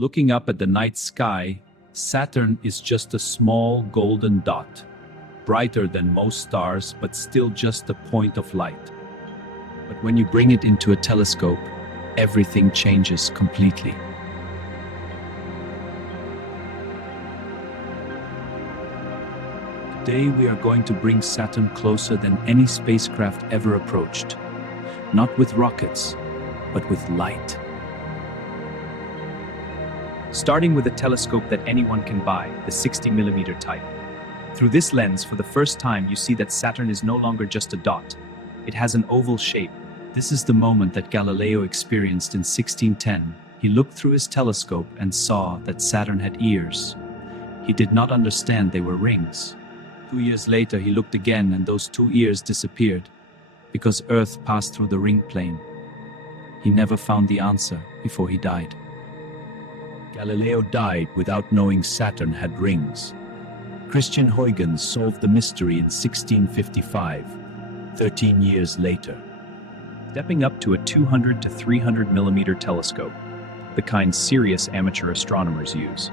Looking up at the night sky, Saturn is just a small golden dot, brighter than most stars, but still just a point of light. But when you bring it into a telescope, everything changes completely. Today we are going to bring Saturn closer than any spacecraft ever approached. Not with rockets, but with light. Starting with a telescope that anyone can buy, the 60mm type. Through this lens, for the first time, you see that Saturn is no longer just a dot. It has an oval shape. This is the moment that Galileo experienced in 1610. He looked through his telescope and saw that Saturn had ears. He did not understand they were rings. 2 years later, he looked again and those 2 ears disappeared because Earth passed through the ring plane. He never found the answer before he died. Galileo died without knowing Saturn had rings. Christian Huygens solved the mystery in 1655, 13 years later. Stepping up to a 200 to 300mm telescope, the kind serious amateur astronomers use.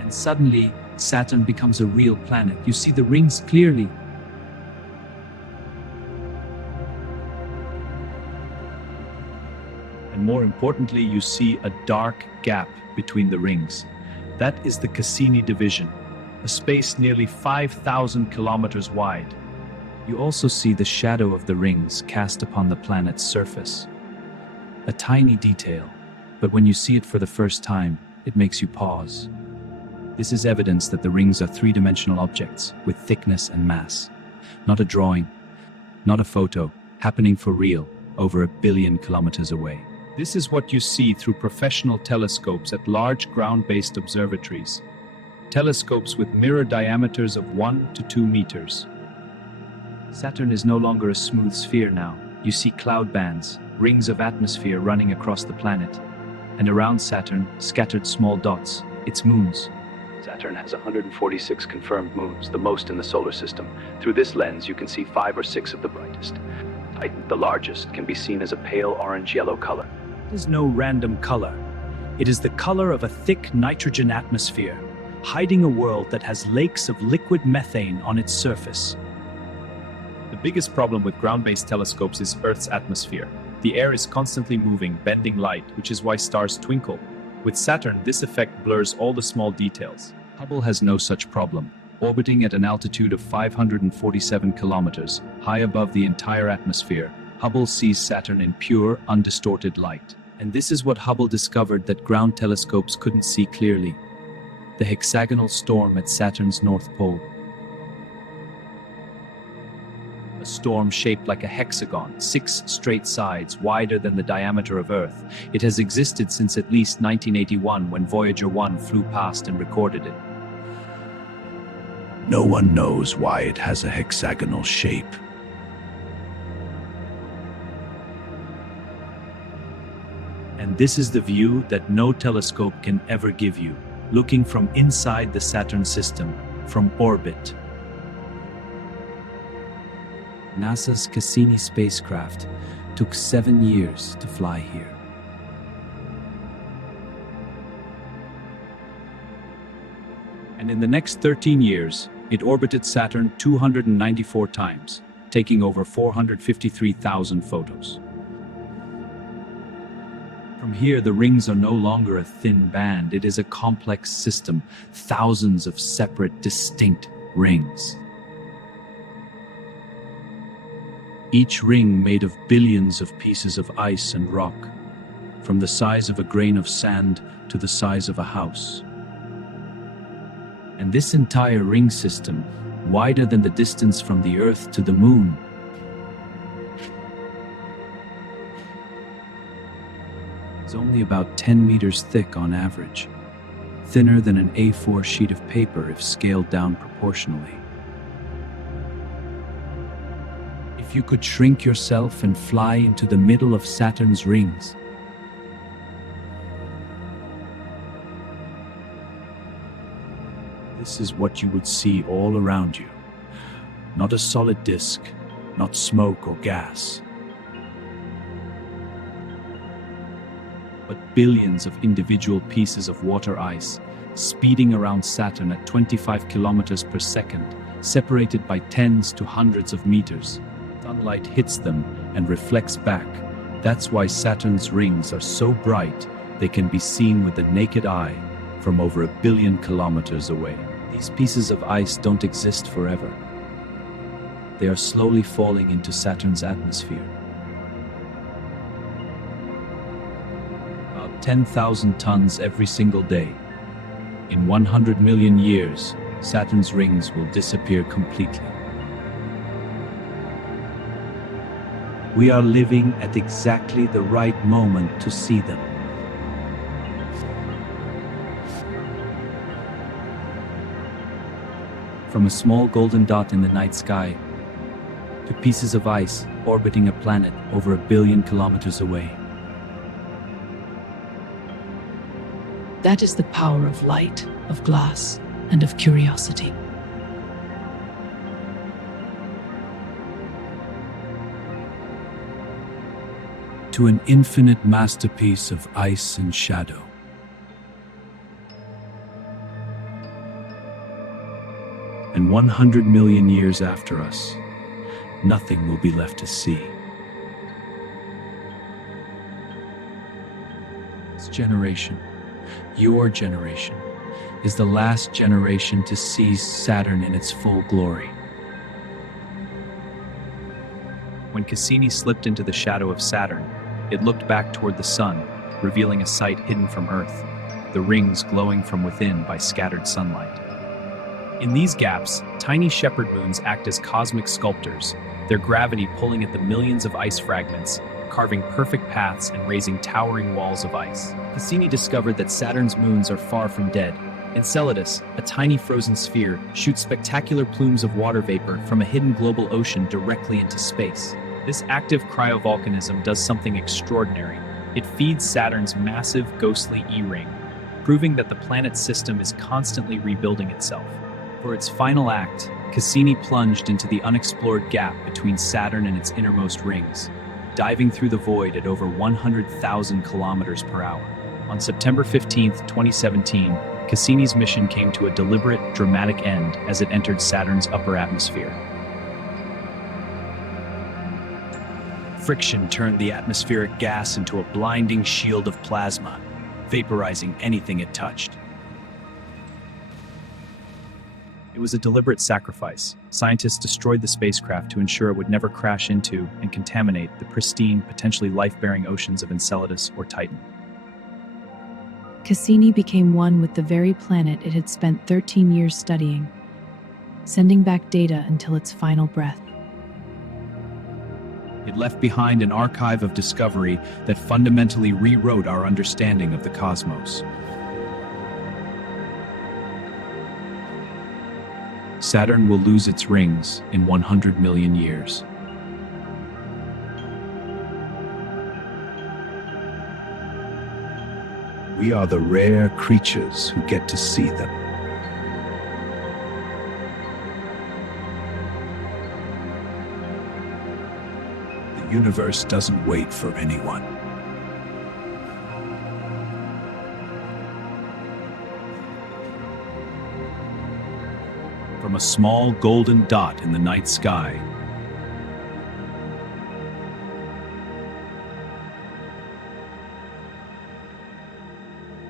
And suddenly, Saturn becomes a real planet. You see the rings clearly. And more importantly, you see a dark gap between the rings. That is the Cassini division, a space nearly 5,000 kilometers wide. You also see the shadow of the rings cast upon the planet's surface. A tiny detail, but when you see it for the first time, it makes you pause. This is evidence that the rings are three-dimensional objects with thickness and mass. Not a drawing, not a photo, happening for real, over 1 billion kilometers away. This is what you see through professional telescopes at large ground-based observatories. Telescopes with mirror diameters of 1 to 2 meters. Saturn is no longer a smooth sphere now. You see cloud bands, rings of atmosphere running across the planet. And around Saturn, scattered small dots, its moons. Saturn has 146 confirmed moons, the most in the solar system. Through this lens, you can see 5 or 6 of the brightest. Titan, the largest, can be seen as a pale orange-yellow color. It is no random color. It is the color of a thick nitrogen atmosphere, hiding a world that has lakes of liquid methane on its surface. The biggest problem with ground-based telescopes is Earth's atmosphere. The air is constantly moving, bending light, which is why stars twinkle. With Saturn, this effect blurs all the small details. Hubble has no such problem. Orbiting at an altitude of 547 kilometers, high above the entire atmosphere, Hubble sees Saturn in pure, undistorted light. And this is what Hubble discovered that ground telescopes couldn't see clearly: the hexagonal storm at Saturn's North Pole. A storm shaped like a hexagon, 6 straight sides, wider than the diameter of Earth. It has existed since at least 1981, when Voyager 1 flew past and recorded it. No one knows why it has a hexagonal shape. And this is the view that no telescope can ever give you, looking from inside the Saturn system, from orbit. NASA's Cassini spacecraft took 7 years to fly here. And in the next 13 years, it orbited Saturn 294 times, taking over 453,000 photos. From here, the rings are no longer a thin band. It is a complex system, thousands of separate, distinct rings. Each ring made of billions of pieces of ice and rock, from the size of a grain of sand to the size of a house. And this entire ring system, wider than the distance from the Earth to the Moon, is only about 10 meters thick on average, thinner than an A4 sheet of paper if scaled down proportionally. If you could shrink yourself and fly into the middle of Saturn's rings, this is what you would see all around you. Not a solid disk, not smoke or gas. but billions of individual pieces of water ice, speeding around Saturn at 25 kilometers per second, separated by tens to hundreds of meters. Sunlight hits them and reflects back. That's why Saturn's rings are so bright they can be seen with the naked eye from over 1 billion kilometers away. These pieces of ice don't exist forever. They are slowly falling into Saturn's atmosphere. About 10,000 tons every single day. In 100 million years, Saturn's rings will disappear completely. We are living at exactly the right moment to see them. From a small golden dot in the night sky to pieces of ice orbiting a planet over 1 billion kilometers away. That is the power of light, of glass, and of curiosity. To an infinite masterpiece of ice and shadow. And 100 million years after us, nothing will be left to see. This generation, your generation, is the last generation to see Saturn in its full glory. When Cassini slipped into the shadow of Saturn, it looked back toward the sun, revealing a sight hidden from Earth, the rings glowing from within by scattered sunlight. In these gaps, tiny shepherd moons act as cosmic sculptors, their gravity pulling at the millions of ice fragments, carving perfect paths and raising towering walls of ice. Cassini discovered that Saturn's moons are far from dead. Enceladus, a tiny frozen sphere, shoots spectacular plumes of water vapor from a hidden global ocean directly into space. This active cryovolcanism does something extraordinary. It feeds Saturn's massive, ghostly E-ring, proving that the planet's system is constantly rebuilding itself. For its final act, Cassini plunged into the unexplored gap between Saturn and its innermost rings, diving through the void at over 100,000 kilometers per hour. On September 15, 2017, Cassini's mission came to a deliberate, dramatic end as it entered Saturn's upper atmosphere. Friction turned the atmospheric gas into a blinding shield of plasma, vaporizing anything it touched. It was a deliberate sacrifice. Scientists destroyed the spacecraft to ensure it would never crash into and contaminate the pristine, potentially life-bearing oceans of Enceladus or Titan. Cassini became one with the very planet it had spent 13 years studying, sending back data until its final breath. It left behind an archive of discovery that fundamentally rewrote our understanding of the cosmos. Saturn will lose its rings in 100 million years. We are the rare creatures who get to see them. The universe doesn't wait for anyone. From a small golden dot in the night sky,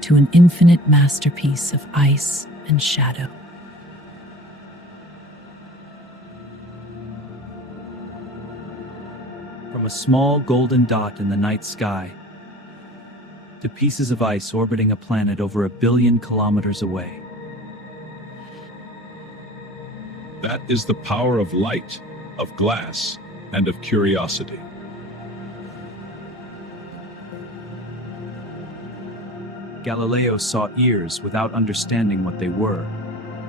to an infinite masterpiece of ice and shadow. From a small golden dot in the night sky to pieces of ice orbiting a planet over 1 billion kilometers away. That is the power of light, of glass, and of curiosity. Galileo saw ears without understanding what they were.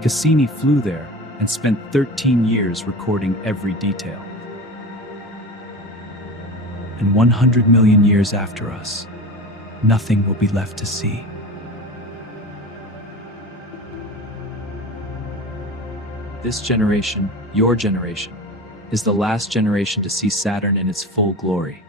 Cassini flew there and spent 13 years recording every detail. And 100 million years after us, nothing will be left to see. This generation, your generation, is the last generation to see Saturn in its full glory.